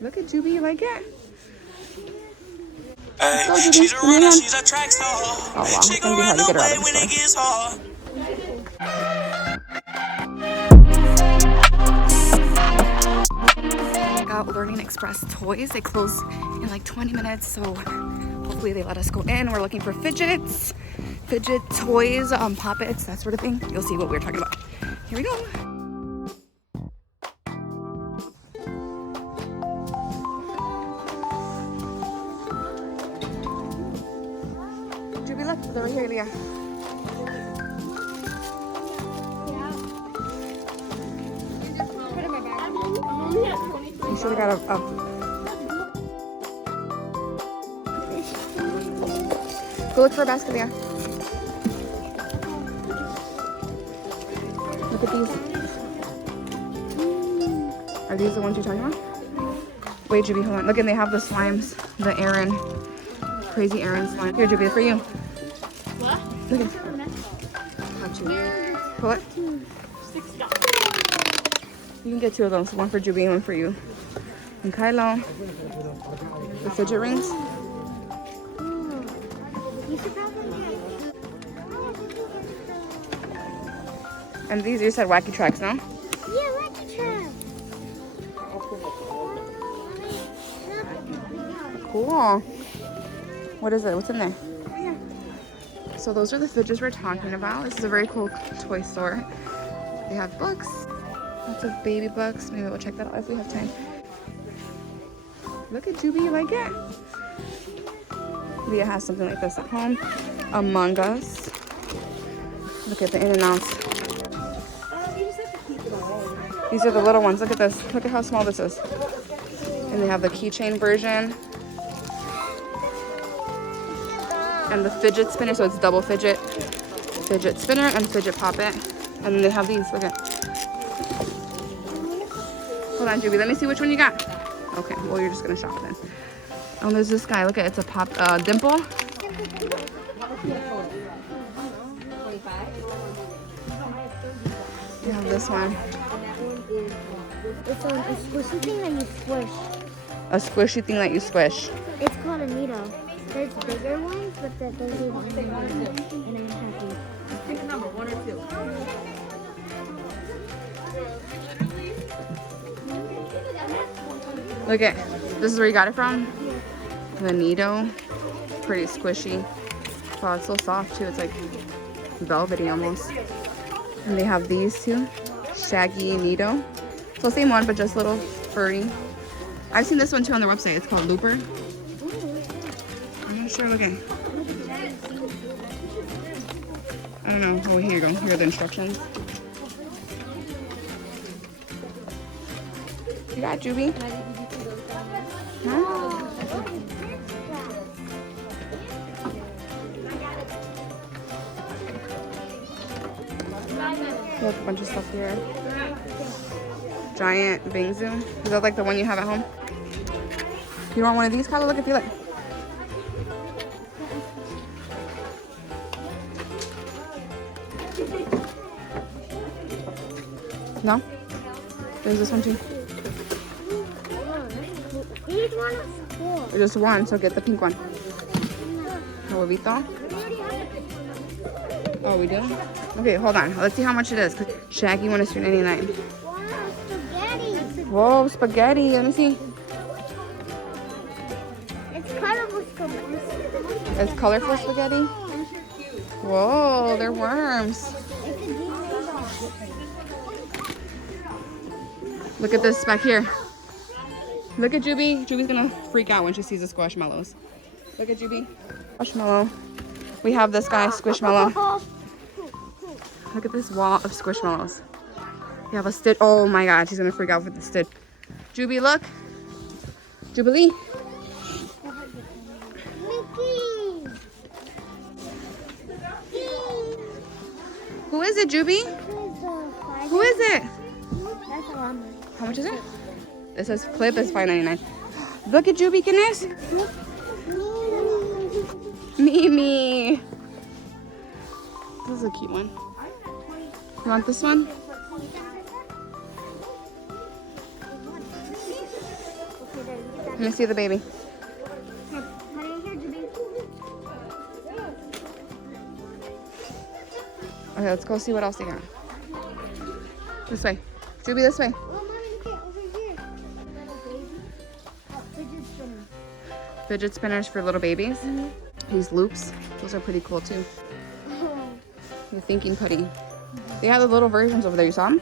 Look at Juby, you like it? Hey, Go, Juby. she's a Give me your runner, hand. she's a track star. Oh wow, it's She gonna gon' be hard to run get her out away of the when it store. gets hard. Got Learning Express toys. They close in like 20 minutes, so hopefully they let us go in. We're looking for fidget toys, pop its, that sort of thing. You'll see what we're talking about. Here we go. Juby, look, they're right here, Leah. You should have got a go look for a basket, Leah. Look at these. Are these the ones you're talking about? Wait, Juby, hold on. Look, and they have the slimes. The Aaron. Crazy Aaron slime. Here, Juby, for you. What? Look at got you. Pull it. You can get two of those. One for Juby and one for you. And Kylo. The fidget rings. And these, you said wacky tracks, no? Yeah, wacky tracks. Cool. What is it? What's in there? So those are the fidgets we're talking about. This is a very cool toy store. They have books. Lots of baby books. Maybe we'll check that out if we have time. Look at Juby, you like it? Leah has something like this at home. Among Us. Look at the in and outs. These are the little ones. Look at this. Look at how small this is. And they have the keychain version. And the fidget spinner, so it's double fidget spinner and fidget pop it. And then they have these. Look at. Hold on, Juby. Let me see which one you got. Okay, well, you're just gonna shop then. Oh, there's this guy. Look at it. It's a pop dimple. You have this one. It's a squishy thing that you squish. A squishy thing that you squish. It's called a needle. There's bigger ones, but those are the ones and I'm happy. Pick a number, 1 or 2. Look at. This is where you got it from. The Nido. Pretty squishy. Wow, it's so soft too. It's like velvety almost. And they have these too. Shaggy Nido. So same one, but just little furry. I've seen this one too on their website. It's called Looper. I'm not sure. Look at. I don't know. Oh, here you go. Here are the instructions. You got Juby? Huh? We have a bunch of stuff here. Giant Bingsu. Is that like the one you have at home? You want one of these, Kyla? Look if you like. No? There's this one too. Each one is cool. There's just one, so get the pink one. Huevito. Oh, we do? Okay, hold on. Let's see how much it is. Shaggy one is $2.99. Wow, spaghetti. Whoa, spaghetti. Let me see. It's colorful spaghetti. It's colorful spaghetti. Whoa, they're worms. Look at this back here. Look at Juby. Juby's gonna freak out when she sees the squishmallows. Look at Juby. Squishmallow. We have this guy, Squishmallow. Look at this wall of Squishmallows. You have a Stitch. Oh my god, she's gonna freak out with the Stitch. Juby, look. Jubilee. Mickey. Who is it, Juby? Who is it? That's a llama. How much is it? It says flip is $5.99. Look at Juby, goodness. Mimi. This is a cute one. You want this one? Let me see the baby. Okay, let's go see what else they got. This way. Juby, this way. Fidget spinners for little babies. These loops. Those are pretty cool too. The thinking putty. They have the little versions over there. You saw them?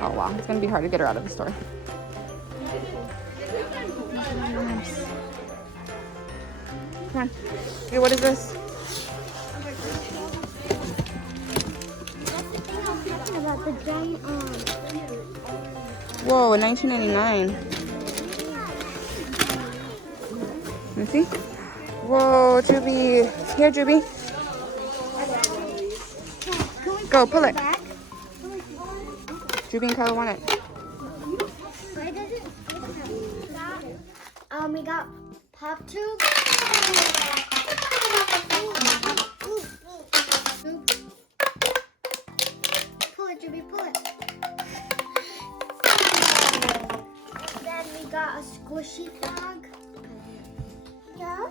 Oh wow, it's gonna be hard to get her out of the store. Come on. Hey, what is this? About the drum, Whoa, $19.99. Let me see. Whoa, Juby. Here, Juby. Go, pull it. Juby and Kyla want it. We got pop tube. Pull it, Juby, pull it. Then we got a squishy frog. Yeah.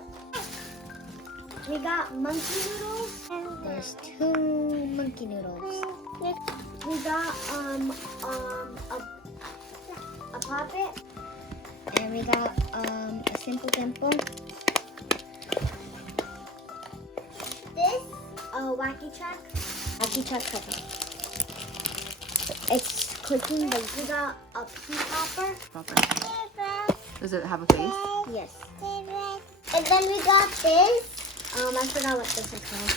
We got monkey noodles. There's 2 monkey noodles. We got a puppet. And we got a simple dimple. This wacky truck. Wacky truck cover. It's clicking, but we got a pea popper. Does it have a face? Yes. And then we got this. I forgot what this is called.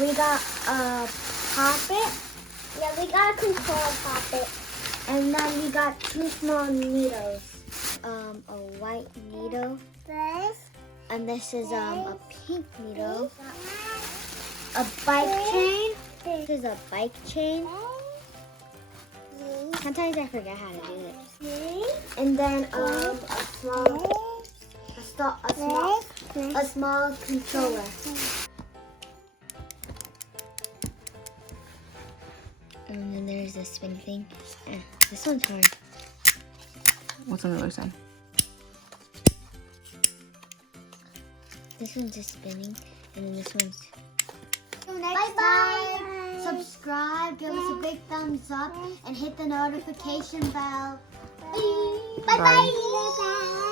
We got a poppet. Yeah, we got a control poppet. And then we got 2 small needles. A white needle. And this is a pink needle. A bike chain. This is a bike chain. Sometimes I forget how to do this. And then a small controller. And then there's this spin thing. This one's hard. What's on the other side? This one's just spinning, and then this one's. Next time, subscribe, give us a big thumbs up, and hit the notification bell. Bye bye.